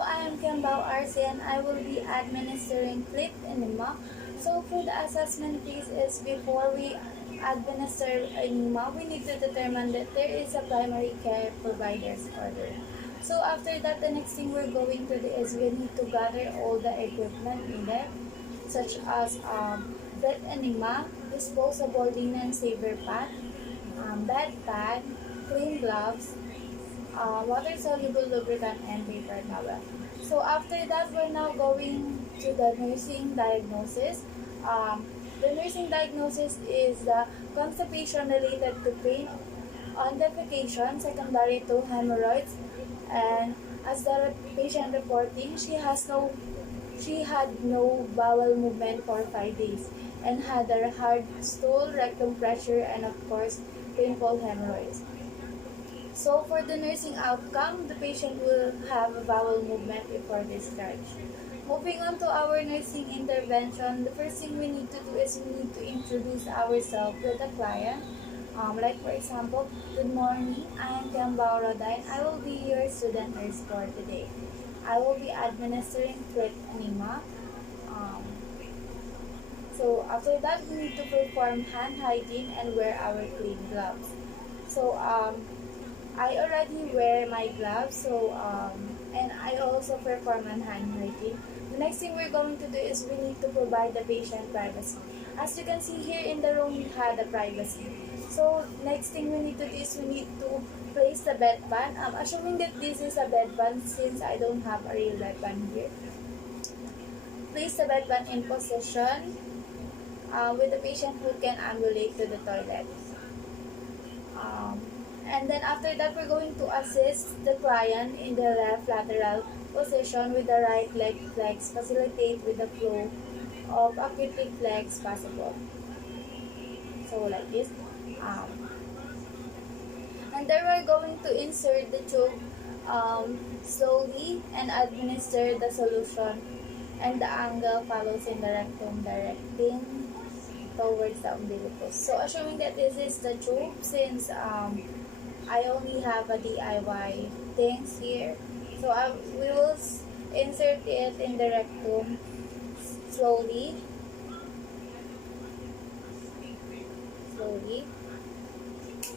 I am Kembao RC and I will be administering clip enema. So for the assessment phase is before we administer enema, we need to determine that there is a primary care provider's order. So after that, the next thing we're going to do is we need to gather all the equipment needed, such as breath enema, disposable linen saver pad, bed pad, clean gloves, water-soluble lubricant, and paper towel. So after that, we're now going to the nursing diagnosis. Um, the nursing diagnosis is the constipation related to pain on defecation secondary to hemorrhoids, and as the patient reporting, she had no bowel movement for 5 days and had a hard stool, rectum pressure, and of course painful hemorrhoids. So for the nursing outcome, the patient will have a bowel movement before discharge. Moving on to our nursing intervention, the first thing we need to do is we need to introduce ourselves with the client. Like for example, good morning, I am Gambao Rodine. I will be your student nurse for today. I will be administering fluid enema. Um, so after that, we need to perform hand hygiene and wear our clean gloves. So I already wear my gloves, and I also perform on hand hygiene. The next thing we're going to do is we need to provide the patient privacy. As you can see here in the room, we had a privacy. So next thing we need to do is we need to place the bedpan. I'm assuming that this is a bedpan since I don't have a real bedpan here. Place the bedpan in position with the patient who can ambulate to the toilet. And then after that, we're going to assist the client in the left lateral position with the right leg flex, facilitate with the flow of acute flex possible. So like this. And then we're going to insert the tube slowly and administer the solution, and the angle follows in the rectum, directing towards the umbilicus. So assuming that this is the tube, since I only have a DIY things here, so we will insert it in the rectum slowly.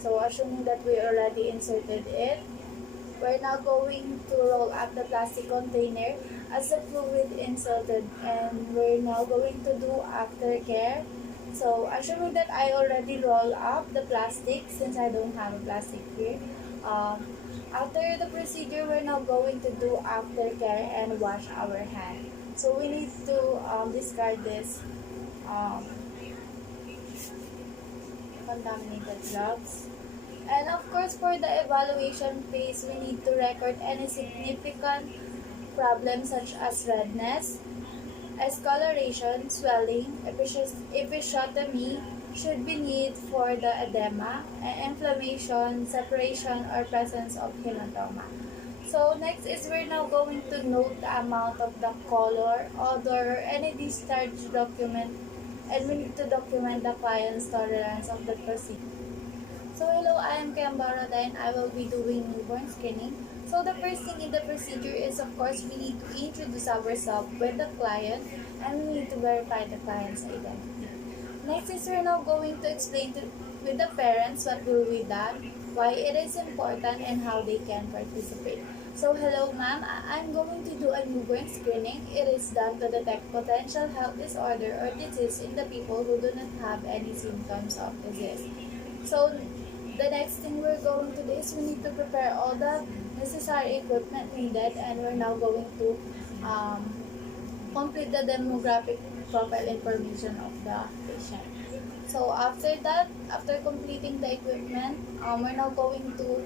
So assuming that we already inserted it, we're now going to roll up the plastic container as the fluid inserted, and we're now going to do aftercare. So assuming that I already roll up the plastic since I don't have a plastic here. After the procedure, we're now going to do aftercare and wash our hand. So we need to discard this contaminated gloves. And of course, for the evaluation phase, we need to record any significant problems such as redness, discoloration, swelling, episiotomy, should be need for the edema, and inflammation, separation, or presence of hematoma. So next is we're now going to note the amount of the color, odor, or any discharge document, and we need to document the client's tolerance of the procedure. So hello, I am Kembara and I will be doing newborn screening. So the first thing in the procedure is, of course, we need to introduce ourselves with the client, and we need to verify the client's identity. Next is we're now going to explain with the parents what will be done, why it is important, and how they can participate. So hello ma'am, I'm going to do a newborn screening. It is done to detect potential health disorder or disease in the people who do not have any symptoms of disease. So the next thing we're going to do is we need to prepare all the necessary equipment needed, and we're now going to complete the demographic profile information of the patient. So after that, after completing the equipment, we're now going to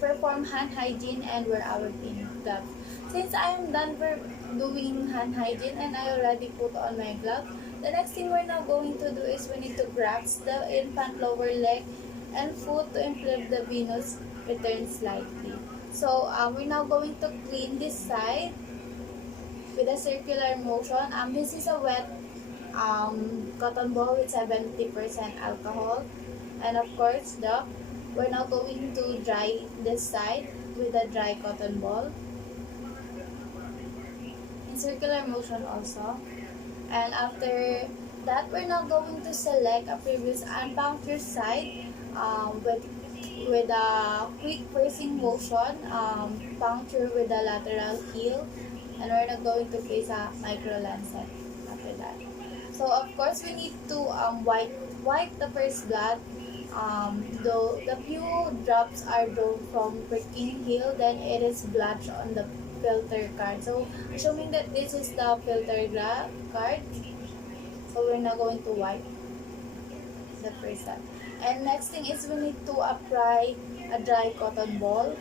perform hand hygiene and wear our clean gloves. Since I am done for doing hand hygiene and I already put on my gloves, the next thing we're now going to do is we need to grasp the infant lower leg and foot to improve the venous return slightly. So we're now going to clean this side with a circular motion. This is a wet cotton ball with 70% alcohol, and of course we're now going to dry this side with a dry cotton ball. circular motion also. And after that, we're now going to select a previous unpunctured site with a quick pressing motion, puncture with the lateral heel, and we're not going to place a micro lancet after that. So of course we need to wipe the first blood. Though the few drops are drawn from pricking heel, then it is blotched on the filter card. So assuming that this is the filter card, so we're now going to wipe the first time. And next thing is we need to apply a dry cotton ball.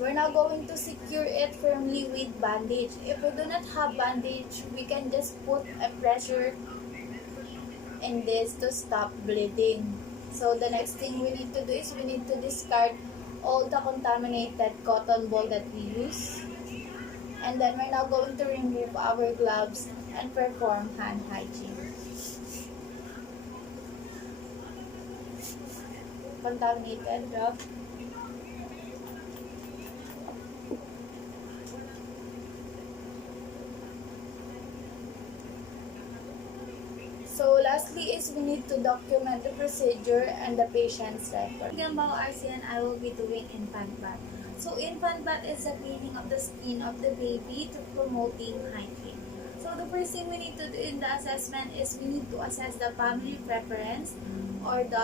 We're now going to secure it firmly with bandage. If we do not have bandage, we can just put a pressure in this to stop bleeding. So the next thing we need to do is we need to discard all the contaminated cotton ball that we use. And then we're now going to remove our gloves and perform hand hygiene. Contaminated glove. So lastly is we need to document the procedure and the patient's record. Speaking about RCN, I will be doing infant bath. So infant bath is the cleaning of the skin of the baby to promoting hygiene. So the first thing we need to do in the assessment is we need to assess the family preference or the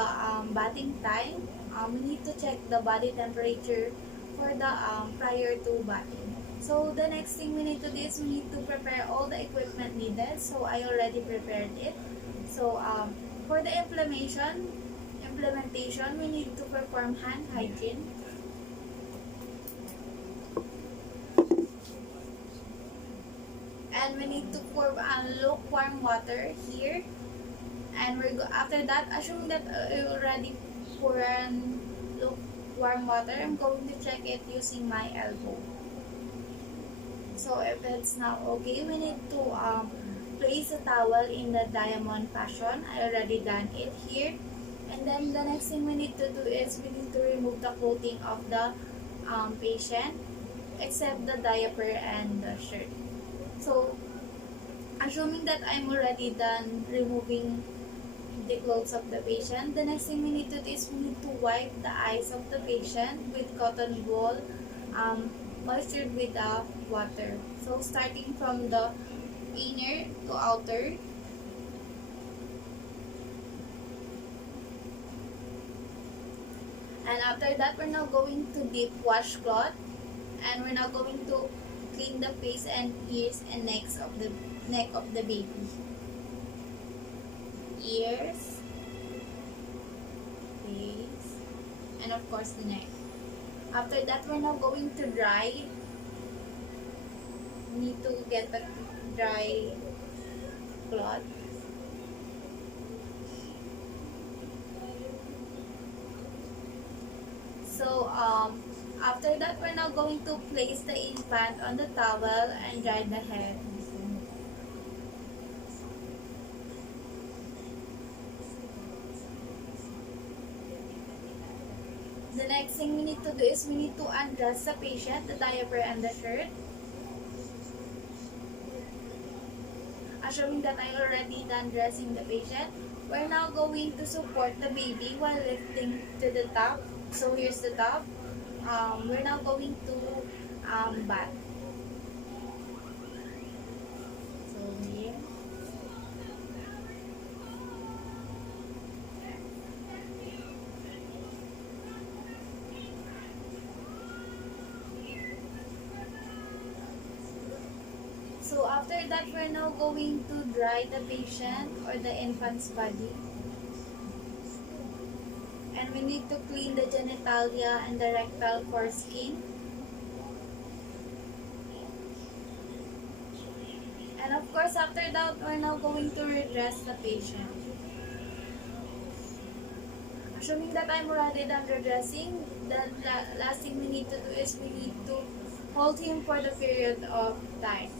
bathing time. We need to check the body temperature for the prior to bathing. So the next thing we need to do is we need to prepare all the equipment needed. So I already prepared it. So for the implementation, we need to perform hand hygiene. And we need to pour lukewarm water here. And after that, assuming that you already pour lukewarm water, I'm going to check it using my elbow. So if it's now okay, we need to place a towel in the diamond fashion. I already done it here. And then the next thing we need to do is we need to remove the clothing of the patient, except the diaper and the shirt. So assuming that I'm already done removing the clothes of the patient, the next thing we need to do is we need to wipe the eyes of the patient with cotton ball moistured with the water. So starting from the inner to outer. And after that, we're now going to dip washcloth, and we're now going to clean the face and ears and neck of the baby. Ears, face, and of course the neck. After that, we're now going to dry. We need to get a dry cloth. So after that, we're now going to place the infant on the towel and dry the head. The next thing we need to do is we need to undress the patient, the diaper and the shirt. Assuming that I already done dressing the patient, we're now going to support the baby while lifting to the top. So here's the top. We're now going to bath. So here. So after that, we're now going to dry the patient or the infant's body. And we need to clean the genitalia and the rectal foreskin. And of course, after that, we're now going to redress the patient. Assuming that I'm already done redressing, the last thing we need to do is we need to hold him for the period of time.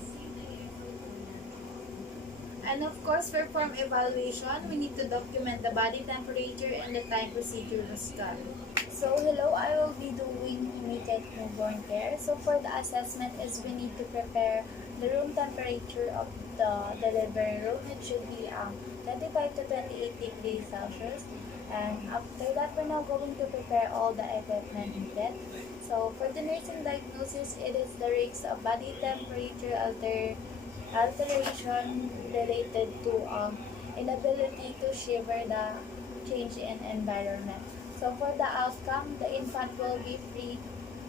And of course, perform evaluation. We need to document the body temperature and the time procedure was done. So hello, I will be doing immediate newborn care. So for the assessment is we need to prepare the room temperature of the delivery room. It should be 25 to 28 degrees Celsius. And after that, we're now going to prepare all the equipment needed. So for the nursing diagnosis, it is the risks of body temperature alteration related to inability to shiver the change in environment. So for the outcome, the infant will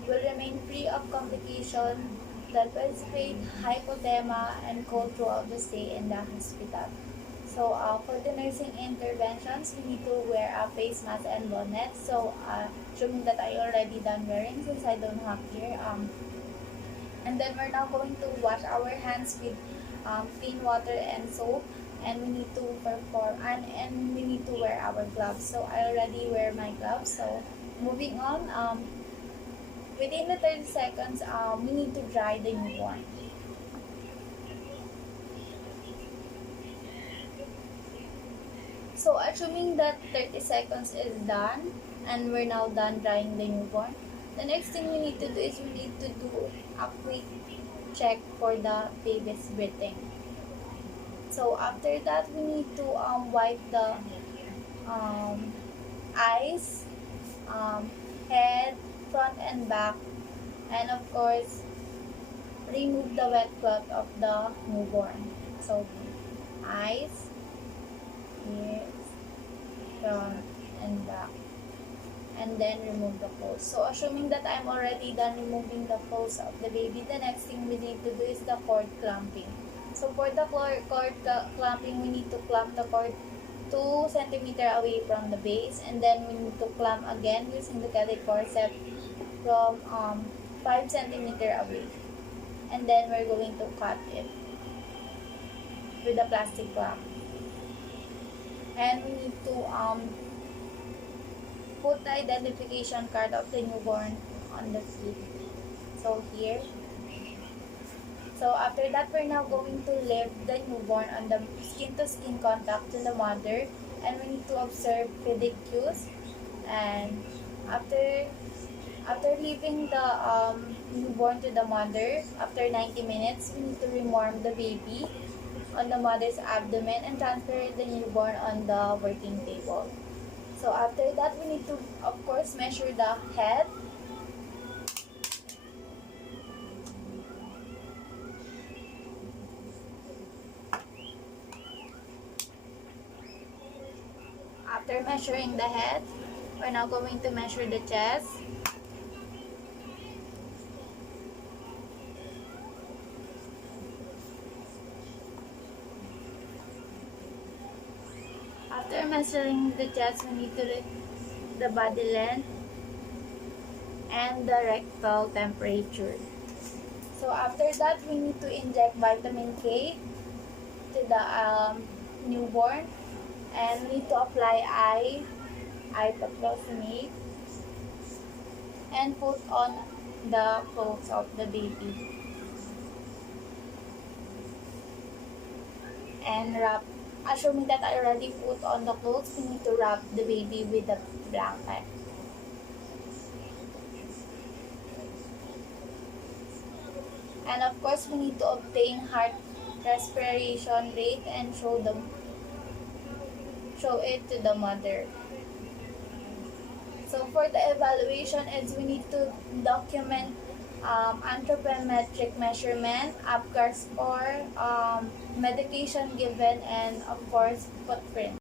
remain free of complication that participate, hypothermia, and cold throughout the stay in the hospital. So for the nursing interventions, we need to wear a face mask and bonnet. So assuming that I already done wearing since I don't have here. And then we're now going to wash our hands with clean water and soap, and we need to perform and we need to wear our gloves. So I already wear my gloves. So moving on, within the 30 seconds, we need to dry the newborn. So assuming that 30 seconds is done and we're now done drying the newborn, the next thing we need to do is we need to do a quick check for the baby's breathing. So after that, we need to wipe the eyes, head, front and back, and of course remove the wet cloth of the newborn. So eyes, ears, front and back, and then remove the folds. So assuming that I'm already done removing the folds of the baby, the next thing we need to do is the cord clamping. So for the cord clamping, we need to clamp the cord 2 centimeter away from the base, and then we need to clamp again using the forceps from 5 centimeter away, and then we're going to cut it with a plastic clamp. And we need to put the identification card of the newborn on the feet. So here. So after that, we're now going to lift the newborn on the skin-to-skin contact to the mother, and we need to observe feeding cues. And after leaving the newborn to the mother, after 90 minutes, we need to rewarm the baby on the mother's abdomen and transfer the newborn on the working table. So after that, we need to, of course, measure the head. After measuring the head, we're now going to measure the chest. After measuring the chest, we need to look the body length and the rectal temperature. So after that, we need to inject vitamin K to the newborn, and we need to apply hypoglycemic and put on the clothes of the baby and wrap. Assuming that I already put on the clothes, we need to wrap the baby with the blanket. And of course, we need to obtain heart respiration rate and show it to the mother. So for the evaluation is we need to document anthropometric measurement, APGAR score, medication given, and of course footprint.